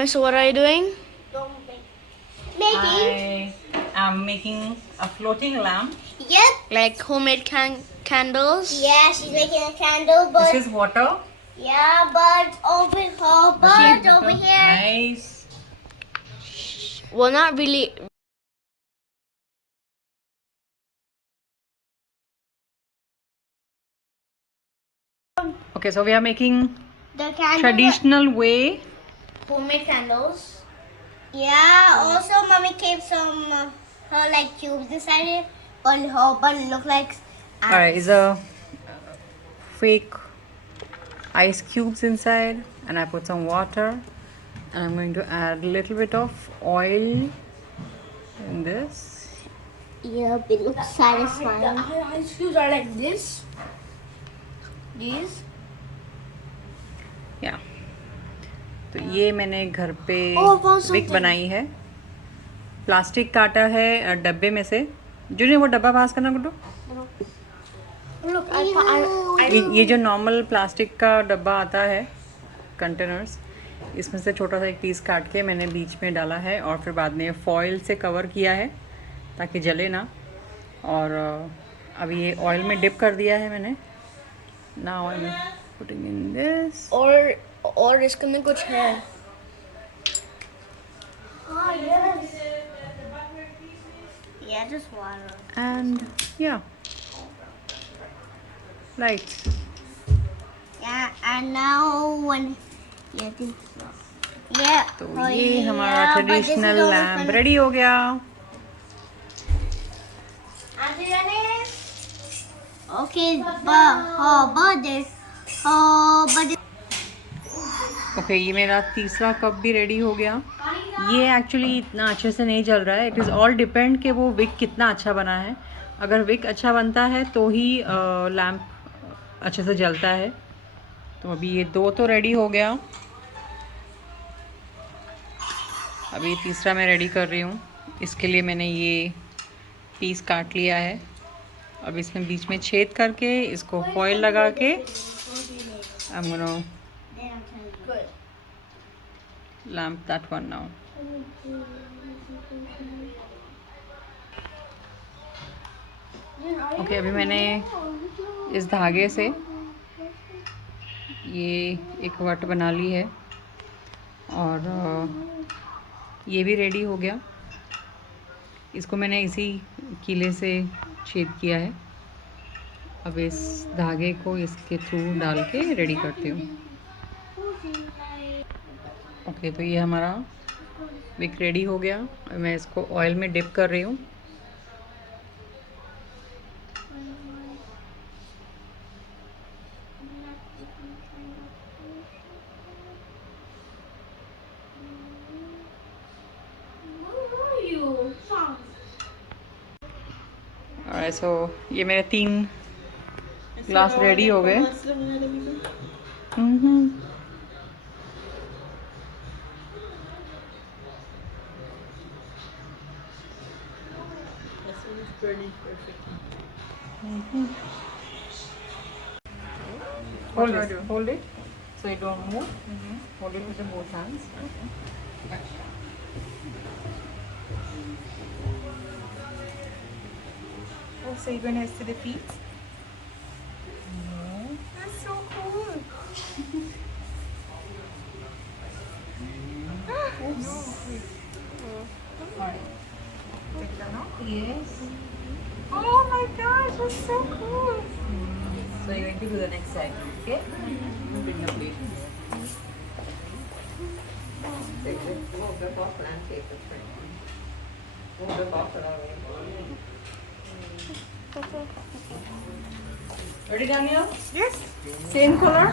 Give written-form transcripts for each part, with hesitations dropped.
Mommy, so what are you doing? I am making a floating lamp. Yep. Like homemade candles? Yeah, she's making a candle, but This is water. yeah, but over here. Nice. Well, not really. Okay, so we are making The candle. traditional way. Homemade candles? Yeah. Also, mommy kept some her like cubes inside it, but it look like. Alright, is a fake ice cubes inside, and I put some water, and I'm going to add a little bit of oil in this. Yep, it looks satisfying. The ice cubes are like this. These? या तो ये मैंने घर पे found Wick something. बनाई है. Plastic काटा है डब्बे में से. जो वो डब्बा पास करना गुड्डू. Look, ये जो नॉर्मल प्लास्टिक का डब्बा आता है कंटेनर्स, इसमें से छोटा सा एक पीस काट के मैंने बीच में डाला है और फिर बाद में फॉइल से कवर किया है ताकि जले ना. और अभी ये ऑयल में डिप कर दिया है मैंने. Now I am putting in this. और इसके में कुछ है. Oh yes. Yeah, just water. And yeah, lights. Yeah, and now when yeah. तो ये हमारा ट्रेडिशनल लैम्प रेडी हो गया. Okay, but ओके ये मेरा तीसरा कप भी रेडी हो गया. ये एक्चुअली इतना अच्छे से नहीं जल रहा है. इट इज़ ऑल डिपेंड कि वो विक कितना अच्छा बना है. अगर विक अच्छा बनता है तो ही लैम्प अच्छे से जलता है. तो अभी ये दो तो रेडी हो गया. अभी तीसरा मैं रेडी कर रही हूँ. इसके लिए मैंने ये पीस काट लिया है. अब इसमें बीच में छेद करके इसको फॉइल लगा के I'm gonna lamp that one now. Okay अभी मैंने इस धागे से ये एक वट बना ली है और ये भी रेडी हो गया. इसको मैंने इसी कीले से छेद किया है. अब इस धागे को इसके थ्रू डाल के रेडी करती हूँ. ओके तो ये हमारा विक रेडी हो गया. मैं इसको ऑयल में डिप कर रही हूँ. सो ये मेरे 3 ग्लास रेडी हो गए. Hold it so you don't move. Hold it with both hands. Oh, so you're gonna see the feet? No. That's so cool. Oops. Alright. Take that out? Yes. Oh my gosh, that's so cool. So you're going to do the next side, okay? Bring the plate. Ready, Daniel? Yes. Same color.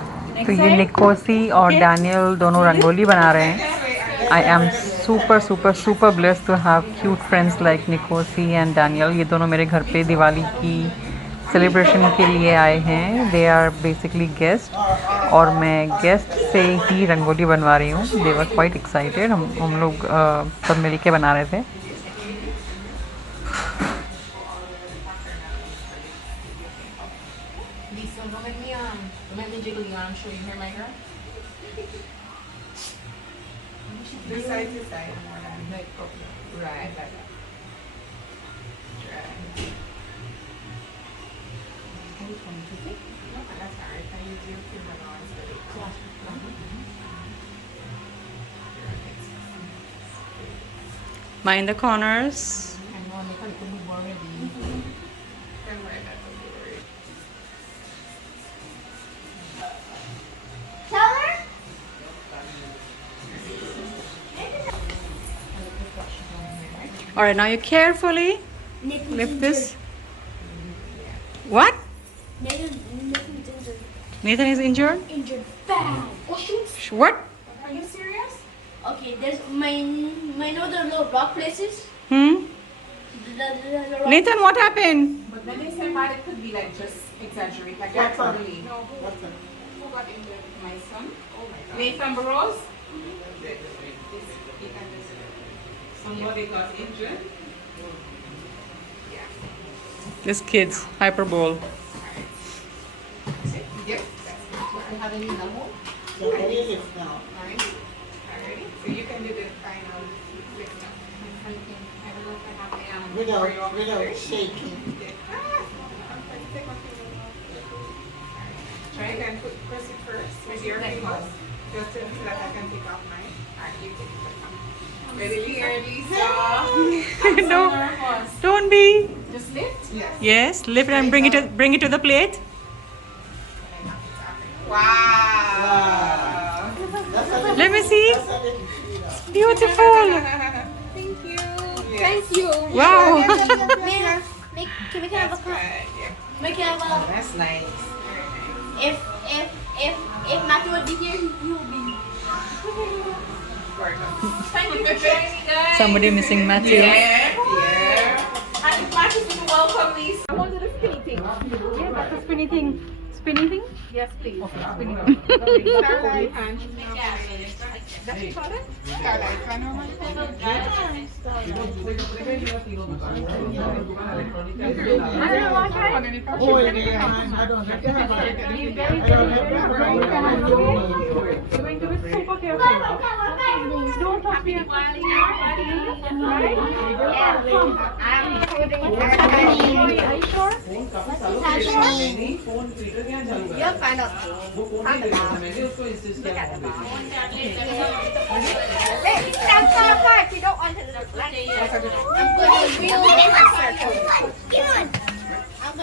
तो ये निकोसी और Daniel दोनों रंगोली बना रहे हैं. I am super super super blessed to have cute friends like Nikosi and Daniel. ये दोनों मेरे घर पे दिवाली की सेलिब्रेशन के लिए आए हैं. दे आर बेसिकली गेस्ट और मैं गेस्ट से ही रंगोली बनवा रही हूँ. दे वर क्वाइट एक्साइटेड. हम लोग सब मिल के बना रहे थे. Do side to side. Right, like that. Right. No, that's alright. I use your camera now instead of Mind the corners. Color? All right, now you carefully lift this. What? Nathan's injured. Nathan is injured? Injured. Bam. Oh shoot. What? Are you serious? Okay, there's my know the little rock places. Hmm? The rock Nathan, what happened? But then they say it could be like just exaggerate, like hyperbole. No, who got injured? My son. Nathan Burrows. Somebody got injured. This kid's hyperbole. Yep. You have any level? So it is now. Alright. Alright. So you can do the final lift up. I don't know if I have the Without shaking. Try and press it first with your fingers. Just so that I can take off mine. Alright, you take it. Ready, Lisa? Don't be. Just lift? Yes. Yes, lift and bring it to the plate. Wow. Let me see. That's Beautiful. Thank you. Thank you. Wow. Can we have a cup? Make it have a. That's nice. If Matthew would be here, he will be. Thank you for joining, guys. Somebody missing Matthew. Yeah. And the class is welcome, Lisa. I wanted a spinny thing. Yeah, that's a spinny thing. Spinny thing? Yes, please. Okay, spinny thing. Starlight and that's what you call it? Starlight. I know Oh, yeah, I don't have to have You're going to be super careful. Don't touch me. Right? I'm putting Are you sure? You'll find out. Stand far apart. You don't want to look like that. I'm putting real in a circle. Come on.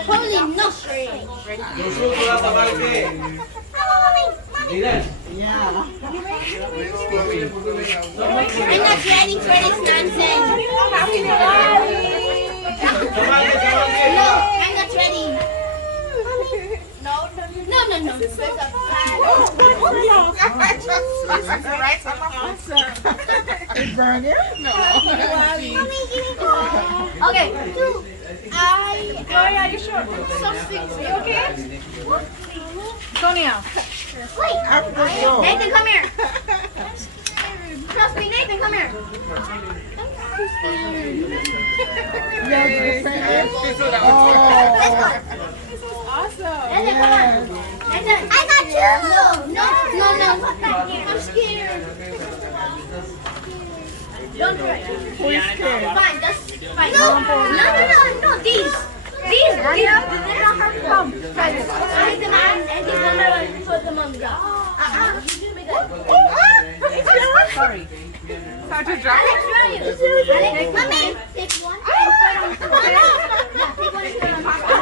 Holy no. Yeah. I'm not ready for this nonsense. No, I'm not ready. No. There's a It's burning? Okay. Gloria, are you sure? Are you okay? Sonia. Wait. Nathan, come here. Trust me, Nathan, come here. Nathan, come on. Nathan, I got you. No. I'm scared. Don't do it. Who's scared? Fine, just fine. No. These are not hard to come. Guys, I think the man and he's gonna put them on the ground. You do me good. Sorry. Start to drop. Alex, Mommy, take one and put on the floor. Yeah, take one and put on the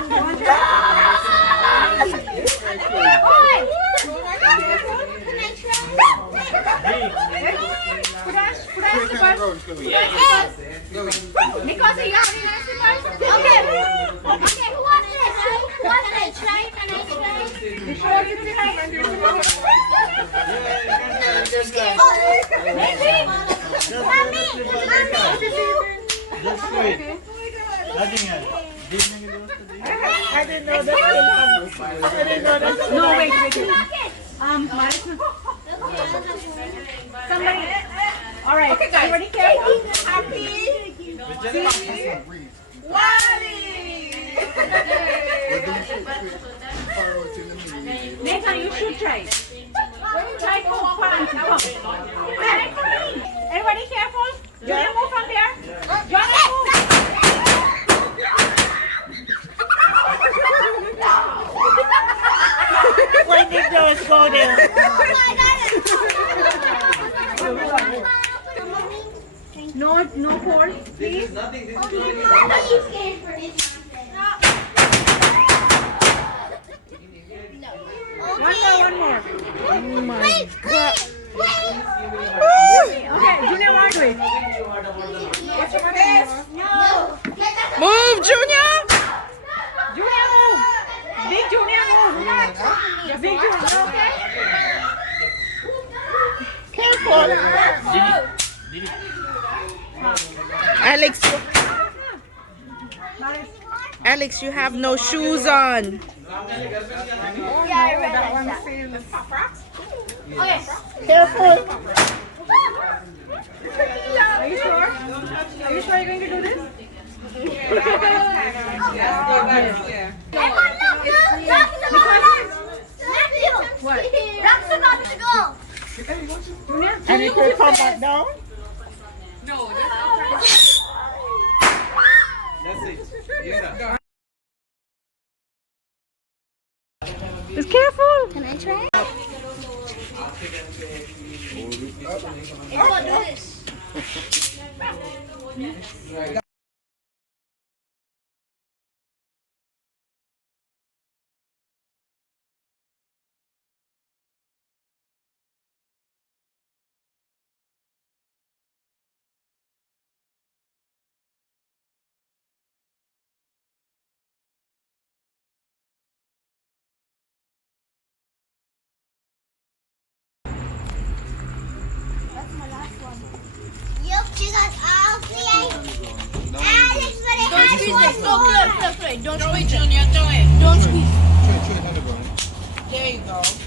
floor. Can I try? Could I ask you first? Nicholas, are you having an answer first? Okay, who wants this? Can I try? You sure you can have it? No, I'm too scared. Mommy. Just wait. Nothing else. I didn't know that. No, wait. Somebody. All right. Okay, guys. Everybody careful. Happy. Nathan, you should try. Try to move on. Everybody careful. Junior, move from there. Junior, move. When did those go there? No hold, please. One more. Wait, Okay, Junior, one way. move, Junior! Junior, move. Big Junior, move. Big Junior, okay? Careful. Alex, you have no shoes on. Yeah, I read that. Okay. Careful. Are you sure? Are you sure you're going to do this? Everyone look, Rock's about Matthew! What? Rock's about to go! And it will come back down? Just careful. Can I try? Everyone do this. Yup, she got all three. Alex, but it has one more. Don't Do it, Junior, do it. Don't squeeze. There you go.